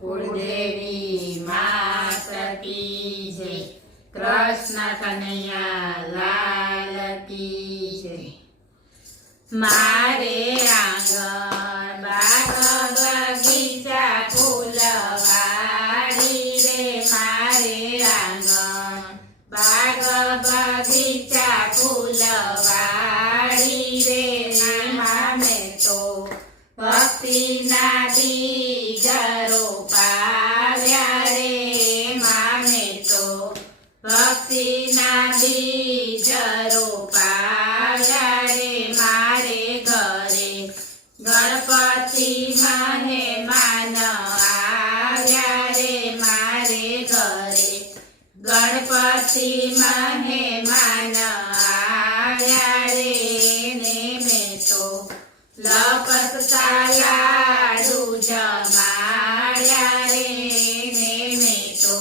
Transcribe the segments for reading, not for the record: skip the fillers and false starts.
કુળદેવી માત કી જય, કૃષ્ણ કનૈયા લાલ કી જય। મારે આંગણ બાગ બગીચા ફૂલવાડી રે, મારે આંગણ બાગ બગીચા ફૂલવાડી રે, મામે તો ભક્તિના બીજ રોપાવ્યા રે, મામે તો ભક્તિના બીજ રોપાવ્યા રે, મારે ઘરે ગણપતિ મહેમાન આવ્યા રે, મારે ઘરે ગણપતિ મહેમાન આવ્યા રે, ને મેં તો લપસતા લાડુ જમાડ્યા રે, ને મેં તો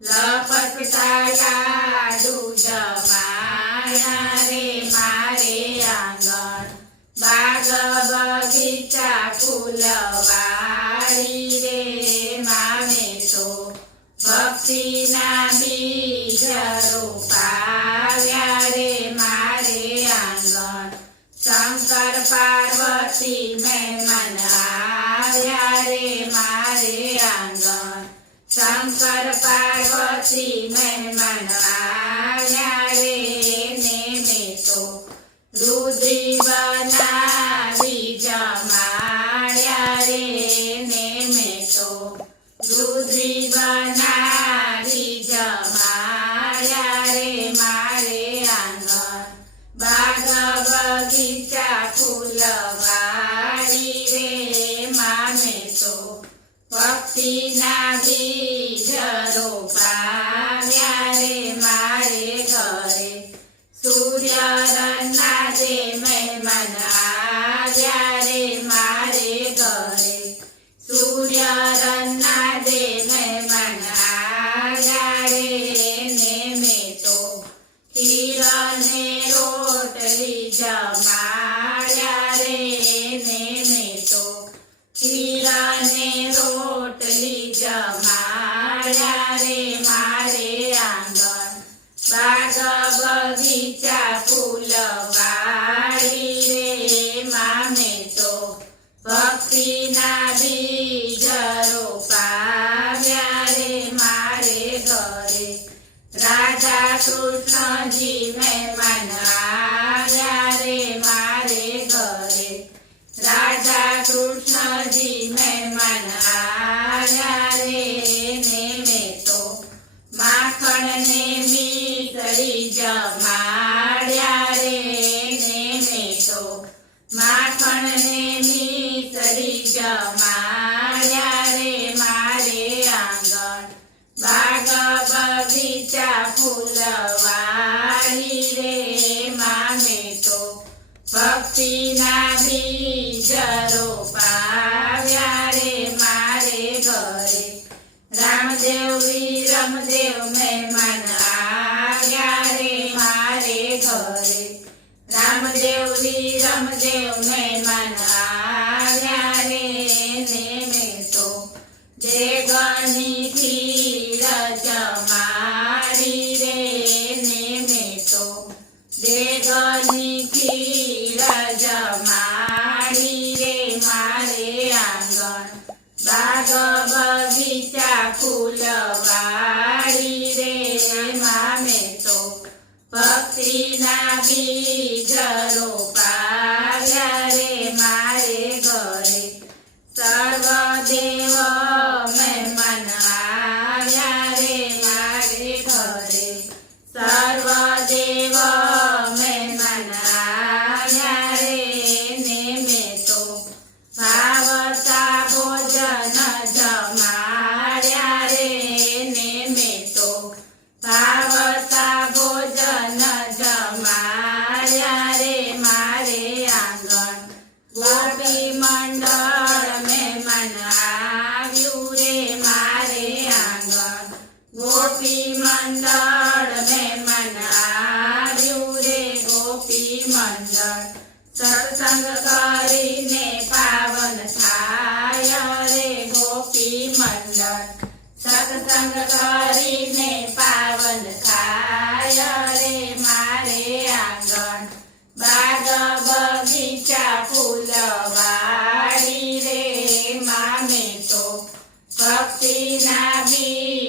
લપસતા લાડુ જમાડ્યા રે, મારે આંગણ બાગ બગીચા ફૂલવાડી રે, મામે તો ભક્તિના બીજ રોપાવ્યા રે, મારે આંગણ શંકર પાર્વતી મહેમાન આવ્યા રે, મારે આંગણ શંકર પાર્વતી મહેમાન આવ્યા રે, ને મેં તો રુદ્રી બનાવી જમાડ્યા રે, ને મેં તો રુદ્રી બનાવી જમાડ્યા રે, મારે આંગણ બાગ બગીચા ફૂલવાડી રે, મામે તો ભક્તિના બીજ રોપાવ્યા રે, મારે ઘરે સૂર્યના જે મહેમાન આવ્યા રે, મારે ઘરે સૂર્યના જે મહેમાન આવ્યા રે, ને મેં તો ખીર ને રોટલી જમાડ્યા રે, ને મેં તો ખીર ને રોટલી જમાડ્યા રે, મારે આંગણ બાગ બગીચા ફૂલવાડી રે, મામે તો ભક્તિના બીજ રોપાવ્યા રે, મારે ઘરે રાધા કૃષ્ણજી મહેમાન આવ્યા રે, મારે ઘરે રાધા કૃષ્ણજી મહેમાન આવ્યા રે, ને મેં તો માખણ ને મીઠડી જમાડ્યા રે, ને મેં તો માખણ ને મીઠડી જમાડ્યા રે, મારે આંગણ બાગ બગીચા ફૂલવાડી રે, મામે તો ભક્તિના બીજ રોપાવ્યા રે, મારે ઘરે રામદેવ વિરમદેવ મહેમાન આવ્યા રે, મારે ઘરે રામદેવ વિરમદેવ મહેમાન આવ્યા રે, ને મેં તો દેગની ખીર જમાડી રે, ને મેં તો દેગની ખીર જમાડી રે, મારે આંગણ બાગ બગીચા ફૂલવાડી રે, મામે તો ભક્તિના બીજ રોપાવ્યા રે, મારે ઘરે સર્વદેવ મહેમાન આવ્યા રે, મારે ઘરે સર્વદેવ મહેમાન આવ્યા રે, ને મેં તો ભાવતા ભોજન જમાડ્યા રે, ને મેં તો ભાવતા ભોજન જમાડ્યા રે, મારે આંગણ ગોપી મંડળ મહેમાન આવ્યું રે, મારે આંગણ ગોપી મંડળ મહેમાન આવ્યું રે, ગોપી મંડળ સત્સંગ કરીને પાવન થાય રે, ગોપી મંડળ સત્સંગ કરીને પાવન થાય રે મારે આંગણ બાગ બગીચા ફૂલવાડી રે મામે તો ભક્તિના બી